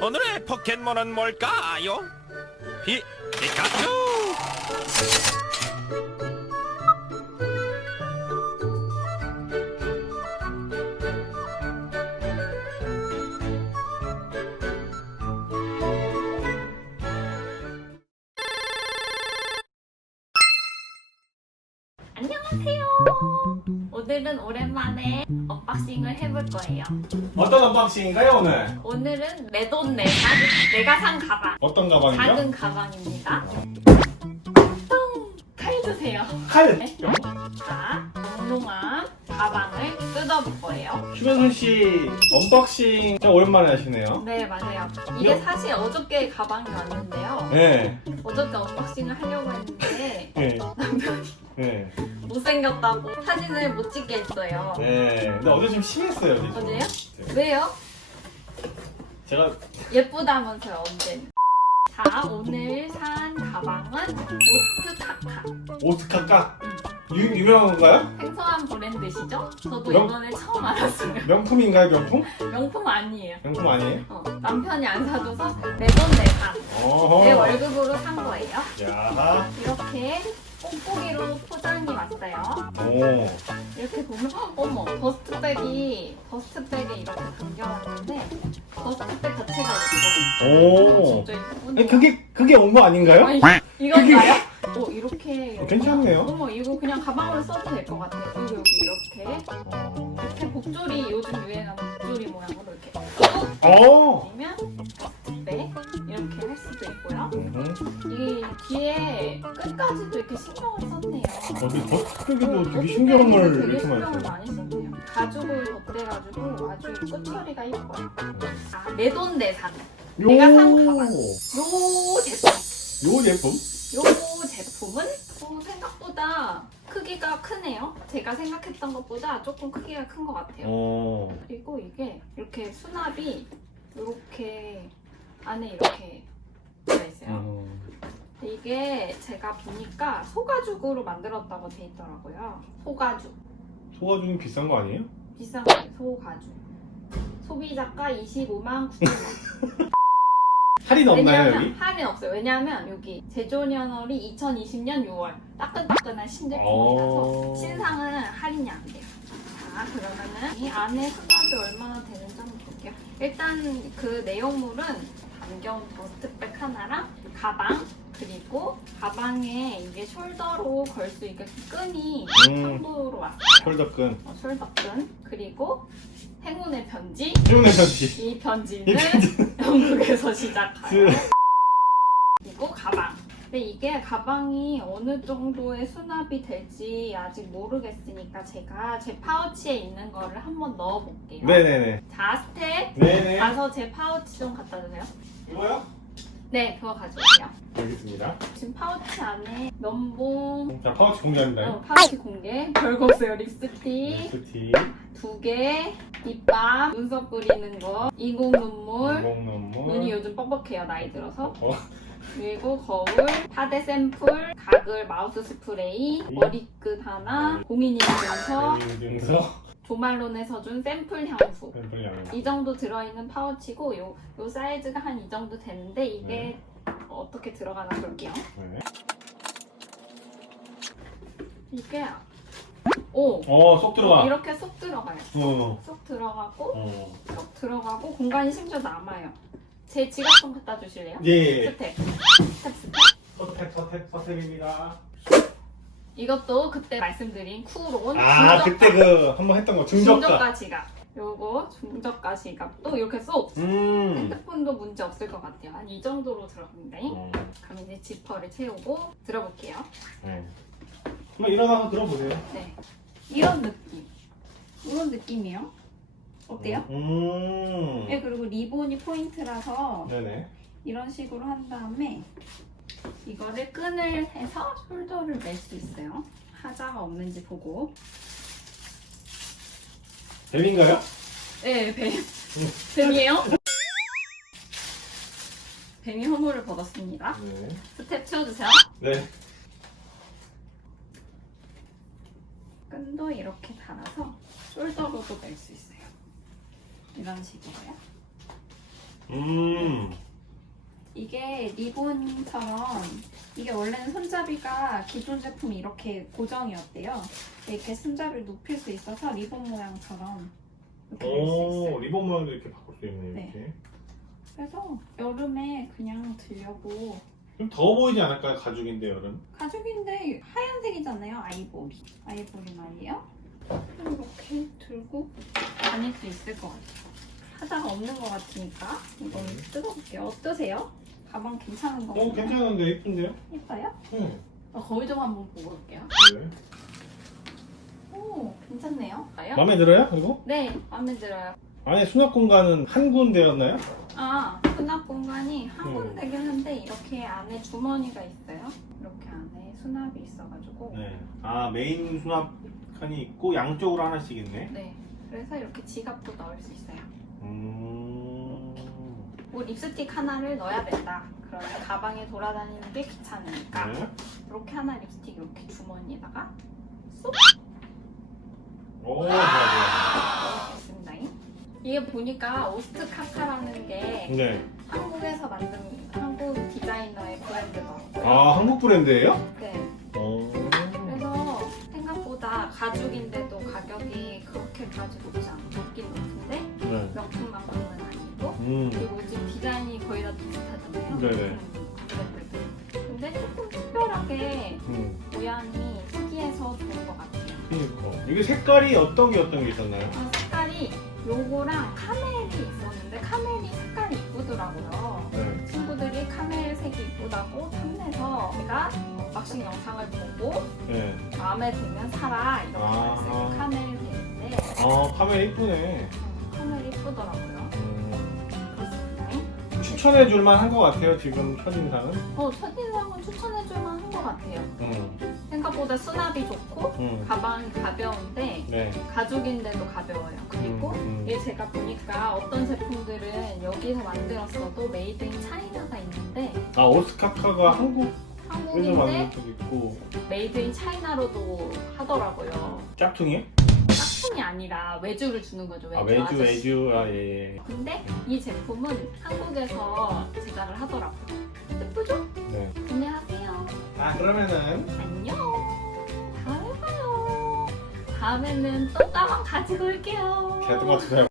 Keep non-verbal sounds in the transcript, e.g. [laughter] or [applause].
오늘의 포켓몬은 뭘까요? 피, 피카츄! 안녕하세요. 오늘은 오랜만에 언박싱을 해볼 거예요. 어떤 언박싱인가요 오늘? 오늘은 내 돈 내산 내가 산 가방 어떤 가방이죠? 작은 가방입니다. 똥! 칼 주세요. 칼! 네. 자, 몽롱한 가방을 뜯어볼 거예요. 휴men선 씨 언박싱 참 오랜만에 하시네요 네, 맞아요. 이게 사실 어저께 가방이 왔는데요. 네 어저께 언박싱을 하려고 했는데 네. 남편이 네. 못생겼다고 사진을 못 찍게 했어요. 네. 근데 어제 좀 심했어요 어제 좀. 어제요? 왜요? 제가 예쁘다면서요 언제? 자 오늘 산 가방은 오트카카 오스카카 유, 유명한 건가요? 생소한 브랜드시죠? 저도 명- 이번에 처음 알았어요 명품인가요 명품? 명품 아니에요 명품 아니에요? 어, 남편이 안 사줘서 내 돈 내산 어허 내 월급으로 산 거예요 야. 이렇게 뽁뽁이로 포장이 왔어요 오. 이렇게 보면 헉, 어머 더스트백이 더스트백에 이렇게 담겨왔는데 더스트백 자체가 예뻐요 오. 진짜 예쁘네 그게 그게 온 거 아닌가요? 아니, [laughs] 이건가요? 어, 이렇게. 어, 괜찮네요. 어머, 이거 그냥 가방으로 써도 될 것 같아요. 여기, 여기, 이렇게. 어. 이렇게 복조리, 요즘 유행하는 복조리 모양으로 이렇게. 어. 아 더스크기도 어, 되게 신경을 되게 이렇게 신경을 많이 써요. 썼네요. 가죽을 덧대가지고 아주 끝처리가 이뻐요. 아, 내돈 내산. 내가 산 가방. 요 제품. 요 예쁨? 요 제품은 어, 생각보다 크기가 크네요. 제가 생각했던 것보다 조금 크기가 큰 것 같아요. 어. 그리고 이게 이렇게 수납이 이렇게 안에 이렇게 들어 있어요. 음. 이게 제가 보니까 소가죽으로 만들었다고 돼 있더라고요. 소가죽. 소가죽은 비싼 거 아니에요? 비싼 거예요. 소가죽. 소비자가 25만 9천 원. 할인 없나요 왜냐하면 여기? 할인 없어요. 왜냐하면 여기 제조년월이 2020년 6월 따끈따끈한 신제품이라서 어. 신상은 할인이 안 돼요. 자 그러면은 이 안에 수납이 얼마나 되는지 한번 볼게요. 일단 그 내용물은 안경 더스트백 하나랑 가방 그리고 가방에 이게 숄더로 걸 수 있게 끈이 음. 첨부로 왔어요. 폴더끈. 어, 숄더끈 그리고 행운의 편지. 휴men의 편지. 이 편지는 이 편지는 [laughs] 영국에서 시작하요. 그 그리고 가방. 근데 이게 가방이 어느 정도의 수납이 될지 아직 모르겠으니까 제가 제 파우치에 있는 거를 한번 넣어볼게요. 네네네. 자, 스텝 네네. 가서 제 파우치 좀 갖다 주세요. 이거요? 네, 그거 가져오세요. 알겠습니다. 지금 파우치 안에 면봉, 자 파우치 공개합니다. 어, 파우치 공개, 별거 없어요. 립스틱 립스틱, 두 개, 립밤, 눈썹 그리는 거, 인공 눈물, 인공 눈물. 눈이 요즘 뻑뻑해요 나이 들어서 어. 그리고 거울, 파데 샘플, 가글, 마우스 스프레이, 머리끝 하나, 공인인증서, 인증서. 조말론에서 준 샘플 향수 샘플 양. 이 정도 들어있는 파우치고 요, 요 사이즈가 한 이 정도 되는데 이게 어떻게 들어가나 볼게요 네. 이게 오! 어, 쏙 들어가. 이렇게 쏙 들어가요 어. 쏙 들어가고 어. 쏙 들어가고 공간이 심지어 남아요 제 지갑 좀 갖다 주실래요? 예. 스텝 스텝 스텝 서택, 서택, 서택입니다. 이것도 그때 말씀드린 쿠론 아, 중저가- 그때 그 한 번 했던 거 중저가. 중저가 지갑 요거 중저가 지갑도 이렇게 쏙 음. 핸드폰도 문제 없을 것 같아요 한 이 정도로 들어갑니다 어. 그럼 이제 지퍼를 채우고 들어볼게요 네. 한번 일어나서 들어보세요. 네 이런 느낌 이런 느낌이에요 어때요? 음. 네 그리고 리본이 포인트라서 네네. 이런 식으로 한 다음에 이거를 끈을 해서 숄더를 멜 수 있어요 하자가 없는지 보고 뱀인가요? 네, 뱀. 뱀이에요? 뱀이 허물을 벗었습니다. 네. 스텝 치워주세요. 네. 끈도 이렇게 달아서 숄더로도 멜 수 있어요. 이런 식으로요. 음. 이게 리본처럼 이게 원래는 손잡이가 기존 제품이 이렇게 고정이었대요. 이렇게 손잡이를 높일 수 있어서 리본 모양처럼 이렇게 될 수 오, 있어요. 리본 모양도 이렇게 바꿀 수 있네, 네. 이렇게. 그래서 여름에 그냥 들려고 좀 더워 보이지 않을까요? 가죽인데, 여름? 가죽인데 하얀색이잖아요. 아이보리. 아이보리 말이에요. 이렇게 들고 다닐 수 있을 것 같아요. 하다가 없는 것 같으니까 이거 네. 뜯어볼게요. 어떠세요? 가방 괜찮은 건가요? 어, 괜찮은데, 예쁜데요? 예뻐요? 응. 어, 거울 좀 한번 보고 올게요. 네. 오, 괜찮네요. 마음에 들어요, 이거? 네, 마음에 들어요. 안에 수납 공간은 한 군데였나요? 아, 수납 공간이 한 음. 군데긴 한데 이렇게 안에 주머니가 있어요. 이렇게 안에 수납이 있어가지고 네. 아, 메인 수납 칸이 있고, 양쪽으로 하나씩 있네. 네, 그래서 이렇게 지갑도 넣을 수 있어요. 립스틱 하나를 넣어야 된다. 그러면 가방에 돌아다니는 게 귀찮으니까 네. 이렇게 하나 립스틱 이렇게 주머니에다가 쏙 오, 좋아, 좋아. 넣어주겠습니다. 이게 보니까 오스트 카카라는 게 네. 한국에서 만든 한국 디자이너의 브랜드더라고요. 아, 한국 브랜드예요? 네. 오. 그래서 생각보다 가죽인데도 가격이 그렇게까지 높지 않고 높긴 높은데 네. 명품 만큼은 아니고 음. 그리고 지금 네네. 근데 조금 특별하게 음. 모양이 특이해서 좋은 것 같아요. 이게 색깔이 어떤 게 어떤 게 있었나요? 아, 색깔이 요거랑 카멜이 있었는데 카멜이 색깔이 이쁘더라고요. 네. 친구들이 카멜 색이 이쁘다고 탐내서 제가 언박싱 영상을 보고 네. 마음에 들면 사라 이렇게 아. 말했어요. 카멜 색인데 아, 카메라 이쁘네. 음, 카멜 이쁘더라고요. 추천해 줄만 한 것 같아요, 지금 첫인상은. 어, 첫인상은 추천해줄 만 한 것 같아요. 음. 생각보다 수납이 좋고 음. 가방이 가벼운데 네. 가죽인데도 가벼워요. 그리고 음, 음. 얘 제가 보니까 어떤 제품들은 여기서 만들었어도 메이드 인 차이나가 있는데 아, 오스카카가 한국에서 한국인데 만든 적도 있고. 메이드 인 차이나로도 하더라고요. 짝퉁이요? 짝퉁이 아니라 외주를 주는 거죠. 외주 아, 외주, 아저씨. 외주. 아, 예, 예. 근데 이 제품은 한국에서 제작을 하더라고요. 예쁘죠? 네. 구매하세요. 아, 그러면은. 안녕. 다음에 봐요. 다음에는 또 가방 가지고 올게요. 개똥 같은 사람.